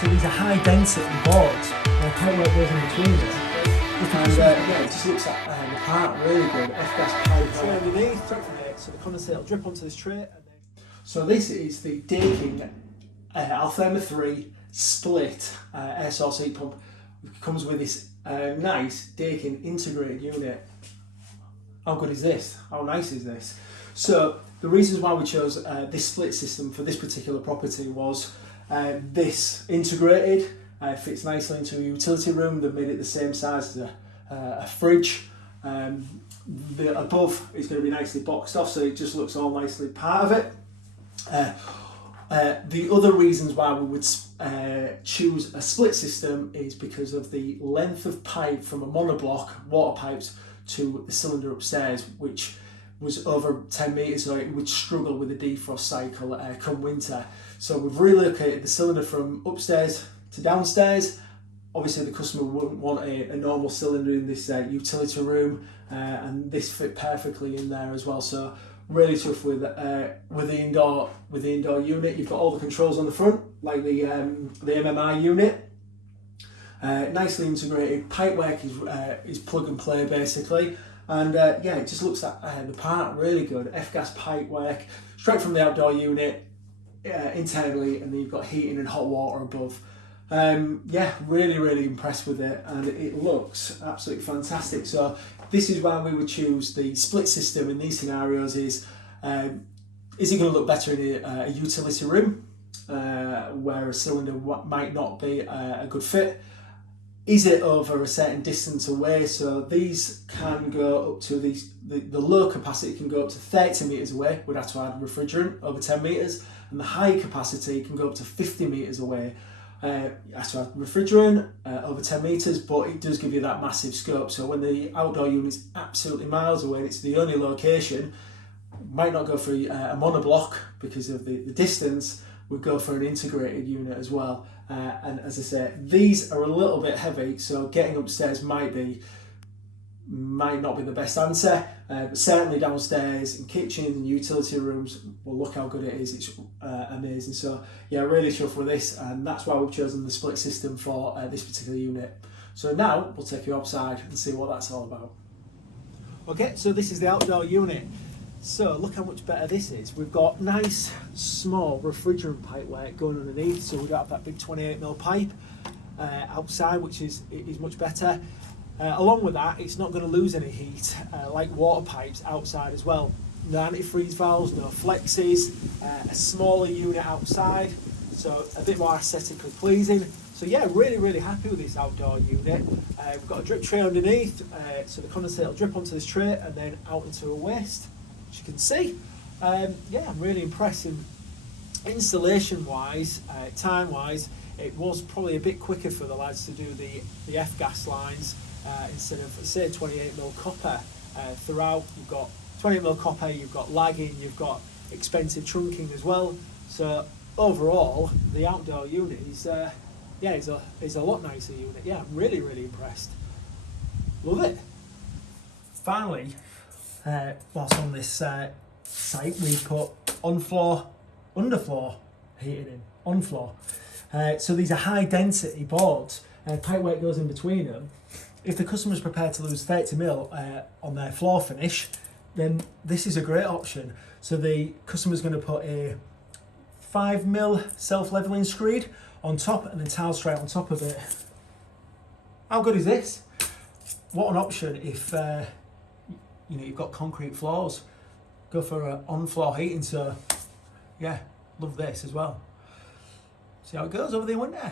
So these are high density boards. Pipework goes in between them. And yeah, it just looks like the part really good. F-gas pipe tray underneath, so the condensate will drip onto this tray. And then... So this is the Daikin Altherma 3 split air source heat pump. It comes with this nice Daikin integrated unit. How good is this? How nice is this? So the reasons why we chose this split system for this particular property was this integrated. Fits nicely into a utility room. They've made it the same size as a fridge. The above is going to be nicely boxed off, so it just looks all nicely part of it. The other reasons why we would choose a split system is because of the length of pipe from a monoblock water pipes to the cylinder upstairs, which was over 10 metres, so it would struggle with the defrost cycle come winter. So we've relocated the cylinder from upstairs to downstairs. Obviously the customer wouldn't want a normal cylinder in this utility room, and this fit perfectly in there as well. So really tough with the indoor unit. You've got all the controls on the front, like the MMI unit. Nicely integrated. Pipework is plug and play basically, and yeah, it just looks like the part really good. F-gas pipework straight from the outdoor unit internally, and then you've got heating and hot water above. Yeah, really impressed with it, and it looks absolutely fantastic. So this is why we would choose the split system in these scenarios. Is it going to look better in a utility room where a cylinder might not be a good fit? Is it over a certain distance away? So these can go up to the low capacity can go up to 30 metres away. We'd have to add refrigerant over 10 metres, and the high capacity can go up to 50 metres away. Have to add refrigerant over 10 metres, but it does give you that massive scope. So when the outdoor unit is absolutely miles away, it's the only location, might not go for a monoblock because of the distance. We'd go for an integrated unit as well. And as I say, these are a little bit heavy, so getting upstairs might not be the best answer, but certainly downstairs in kitchens and utility rooms, well, look how good it is. It's amazing. So yeah, really chuffed with this, and that's why we've chosen the split system for this particular unit. So now we'll take you outside and see what that's all about. Okay, so this is the outdoor unit. So look how much better this is. We've got nice small refrigerant pipework going underneath, so we don't have that big 28mm pipe outside, which is much better. Along with that, it's not going to lose any heat like water pipes outside as well. No antifreeze valves, no flexes, a smaller unit outside, so a bit more aesthetically pleasing. So yeah, really happy with this outdoor unit. We've got a drip tray underneath, so the condensate will drip onto this tray and then out into a waste, as you can see. Yeah, I'm really impressed. Installation wise, time wise, it was probably a bit quicker for the lads to do the F-gas lines instead of, say, 28mm copper throughout. You've got 28mm copper, you've got lagging, you've got expensive trunking as well. So overall, the outdoor unit is yeah, is a lot nicer unit. Yeah, I'm really impressed. Love it. Finally, whilst on this site, we put on-floor, underfloor heating in, on-floor. So these are high density boards, pipework goes in between them. If the customer's prepared to lose 30mm on their floor finish, then this is a great option. So the customer's going to put a 5mm self-leveling screed on top and then tile straight on top of it. How good is this? What an option if you've got concrete floors. Go for on-floor heating. So yeah, love this as well. See how it goes over the winter.